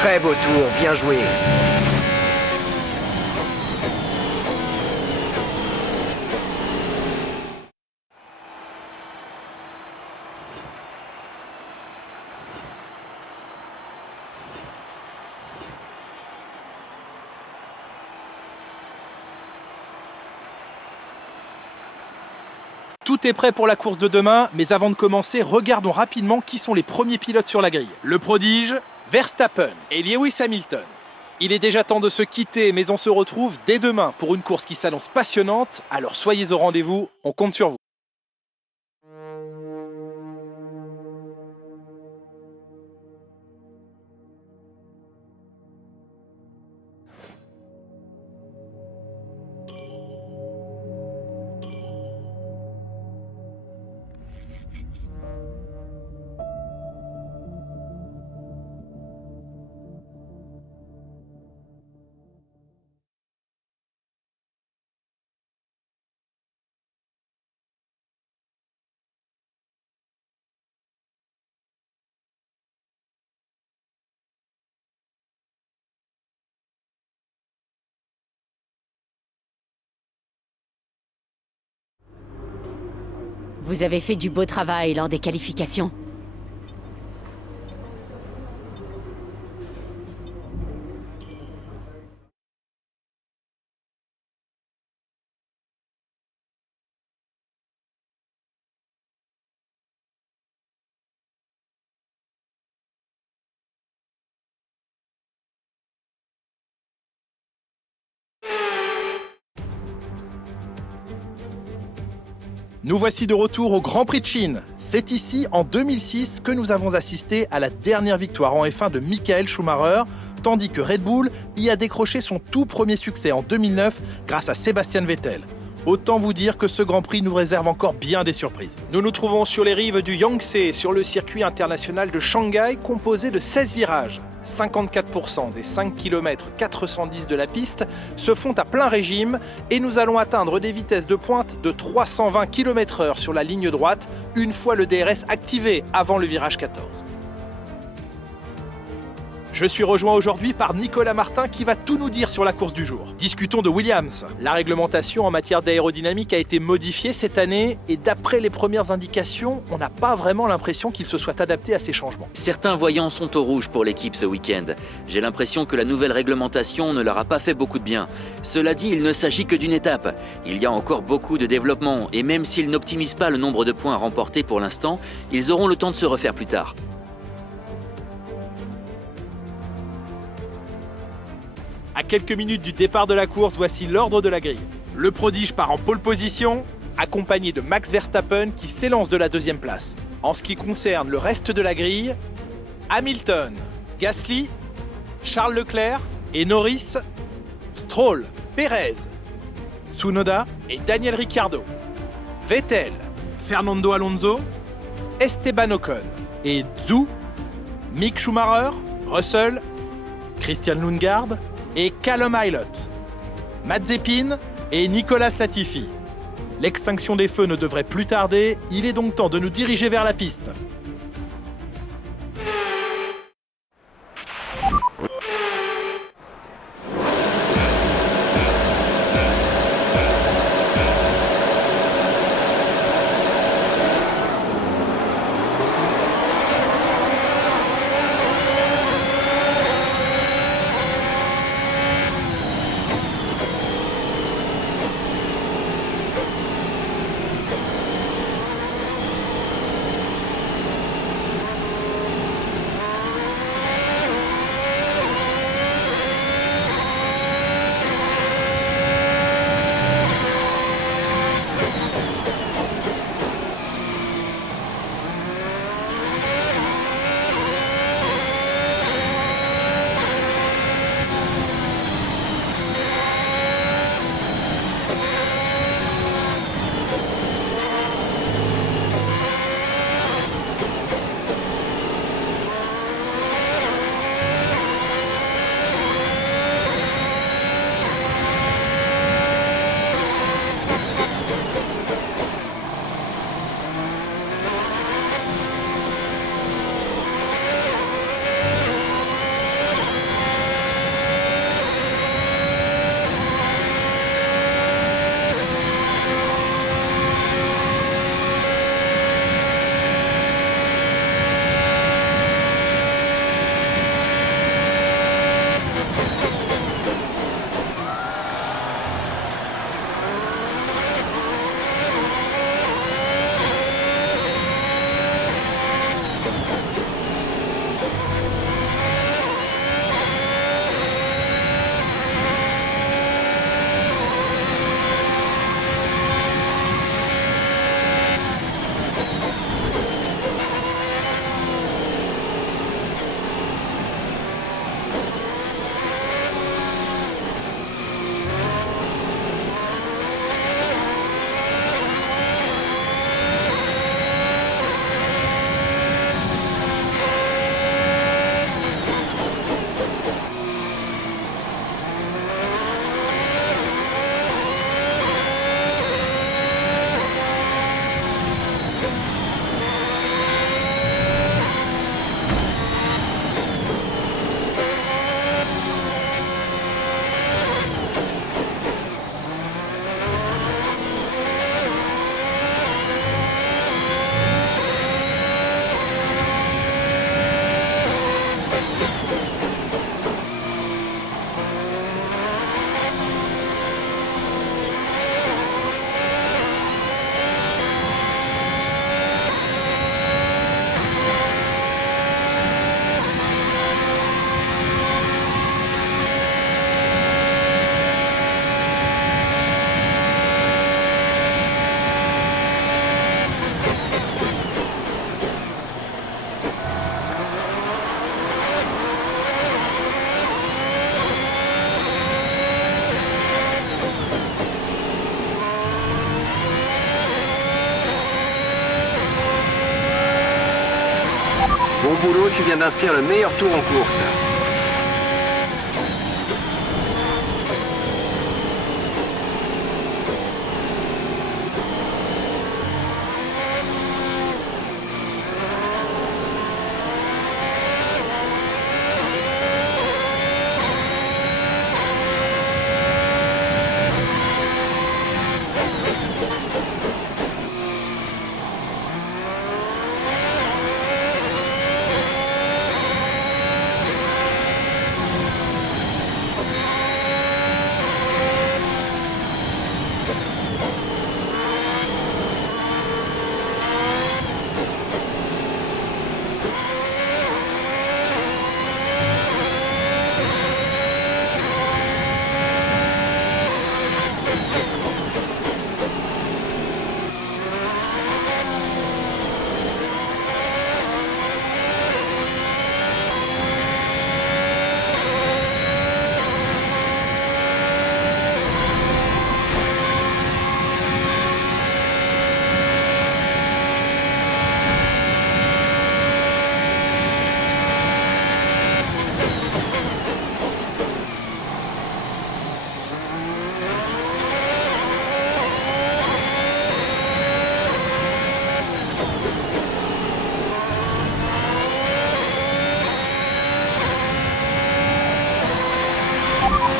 Très beau tour, bien joué. Tout est prêt pour la course de demain, mais avant de commencer, regardons rapidement qui sont les premiers pilotes sur la grille. Le prodige, Verstappen et Lewis Hamilton. Il est déjà temps de se quitter, mais on se retrouve dès demain pour une course qui s'annonce passionnante, alors soyez au rendez-vous, on compte sur vous. Vous avez fait du beau travail lors des qualifications. Nous voici de retour au Grand Prix de Chine. C'est ici, en 2006, que nous avons assisté à la dernière victoire en F1 de Michael Schumacher, tandis que Red Bull y a décroché son tout premier succès en 2009 grâce à Sebastian Vettel. Autant vous dire que ce Grand Prix nous réserve encore bien des surprises. Nous nous trouvons sur les rives du Yangtze, sur le circuit international de Shanghai, composé de 16 virages. 54% des 5 km 410 de la piste se font à plein régime et nous allons atteindre des vitesses de pointe de 320 km/h sur la ligne droite une fois le DRS activé avant le virage 14. Je suis rejoint aujourd'hui par Nicolas Martin qui va tout nous dire sur la course du jour. Discutons de Williams. La réglementation en matière d'aérodynamique a été modifiée cette année et d'après les premières indications, on n'a pas vraiment l'impression qu'il se soit adapté à ces changements. Certains voyants sont au rouge pour l'équipe ce week-end. J'ai l'impression que la nouvelle réglementation ne leur a pas fait beaucoup de bien. Cela dit, il ne s'agit que d'une étape. Il y a encore beaucoup de développement et même s'ils n'optimisent pas le nombre de points remportés pour l'instant, ils auront le temps de se refaire plus tard. À quelques minutes du départ de la course, voici l'ordre de la grille. Le prodige part en pole position, accompagné de Max Verstappen qui s'élance de la deuxième place. En ce qui concerne le reste de la grille, Hamilton, Gasly, Charles Leclerc et Norris, Stroll, Perez, Tsunoda et Daniel Ricciardo, Vettel, Fernando Alonso, Esteban Ocon et Zhou, Mick Schumacher, Russell, Christian Lundgaard et Callum Ilott, Mazepin et Nicolas Latifi. L'extinction des feux ne devrait plus tarder, il est donc temps de nous diriger vers la piste. boulot, tu viens d'inscrire le meilleur tour en course.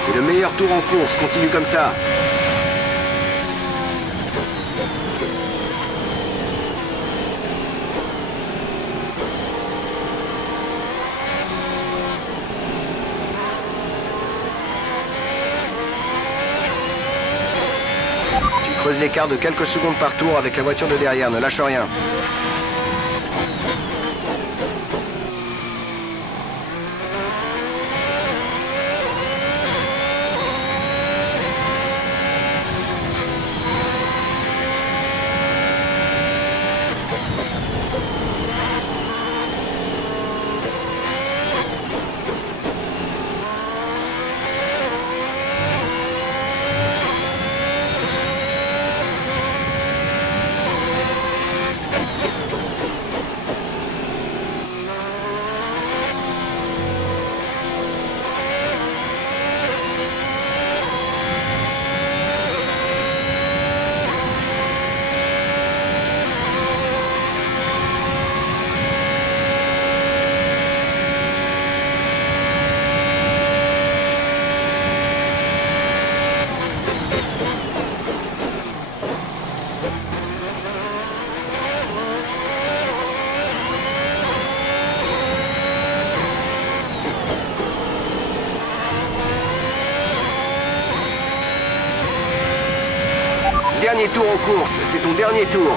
C'est le meilleur tour en course, continue comme ça. Tu creuses l'écart de quelques secondes par tour avec la voiture de derrière, ne lâche rien. Dernier tour en course, c'est ton dernier tour.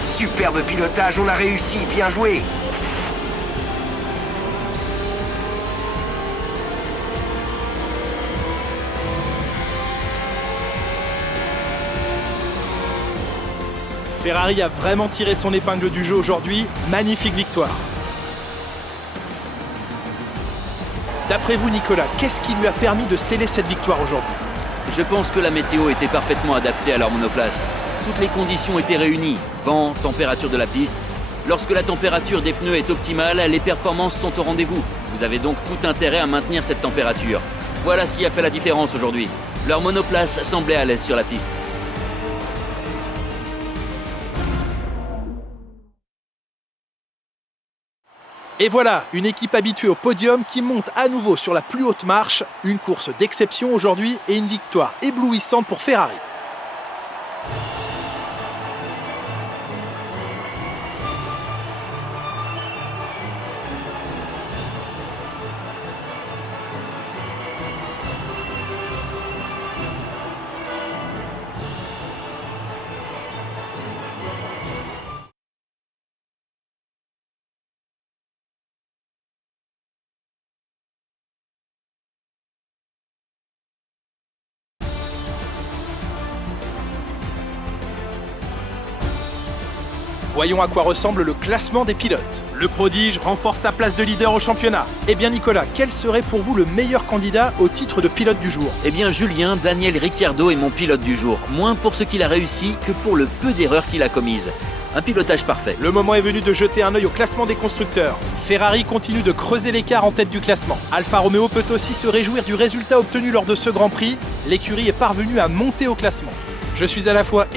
Superbe pilotage, on a réussi, bien joué. Ferrari a vraiment tiré son épingle du jeu aujourd'hui, magnifique victoire. D'après vous Nicolas, qu'est-ce qui lui a permis de sceller cette victoire aujourd'hui? Je pense que la météo était parfaitement adaptée à leur monoplace. Toutes les conditions étaient réunies, vent, température de la piste. Lorsque la température des pneus est optimale, les performances sont au rendez-vous. Vous avez donc tout intérêt à maintenir cette température. Voilà ce qui a fait la différence aujourd'hui. Leur monoplace semblait à l'aise sur la piste. Et voilà, une équipe habituée au podium qui monte à nouveau sur la plus haute marche. Une course d'exception aujourd'hui et une victoire éblouissante pour Ferrari. Voyons à quoi ressemble le classement des pilotes. Le prodige renforce sa place de leader au championnat. Eh bien Nicolas, quel serait pour vous le meilleur candidat au titre de pilote du jour? Eh bien Julien, Daniel Ricciardo est mon pilote du jour. Moins pour ce qu'il a réussi que pour le peu d'erreurs qu'il a commises. Un pilotage parfait. Le moment est venu de jeter un œil au classement des constructeurs. Ferrari continue de creuser l'écart en tête du classement. Alfa Romeo peut aussi se réjouir du résultat obtenu lors de ce Grand Prix. L'écurie est parvenue à monter au classement. Je suis à la fois